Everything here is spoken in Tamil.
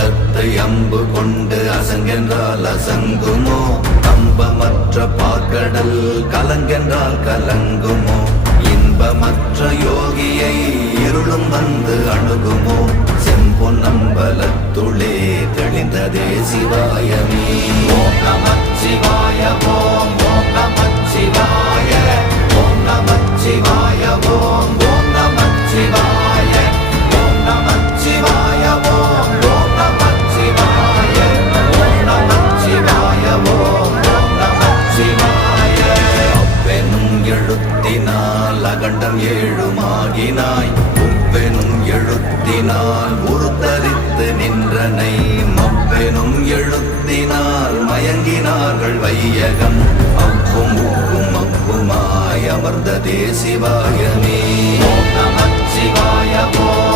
அம்பலத்தை அம்பு கொண்டு அசங்கென்றால் அசங்குமோ? கம்பமற்ற பார்க்கடல் கலங்கென்றால் கலங்குமோ? இன்பமற்ற யோகியை இருளும் வந்து அணுகுமோ? செம்பொன் அம்பலத்துளே தெளிந்ததே சிவாயமே. ஓம் நமச்சிவாய ஓம் ஓம் நமச்சிவாய ஓம் நமச்சிவாய ஓம் ஓம் நமச்சிவாய ஓம் நமச்சிவாய ஓம் ஓம் நமச்சிவாய ஓம் நமச்சிவாய ஓம் ஓம் நமச்சிவாய. அப்பெனும் எழுத்தினால் அகண்டம் ஏழுமாகினாய், உப்பெனும் எழுத்தினால் உருத்தரித்து நின்றனை, மப்பெனும் எழுத்தினால் மயங்கினார்கள் வையகம். அப்பும் உப்பும் அப்புமாய் அமர்ந்ததே சிவாயமே. ஓம் நமச்சிவாய ஓம்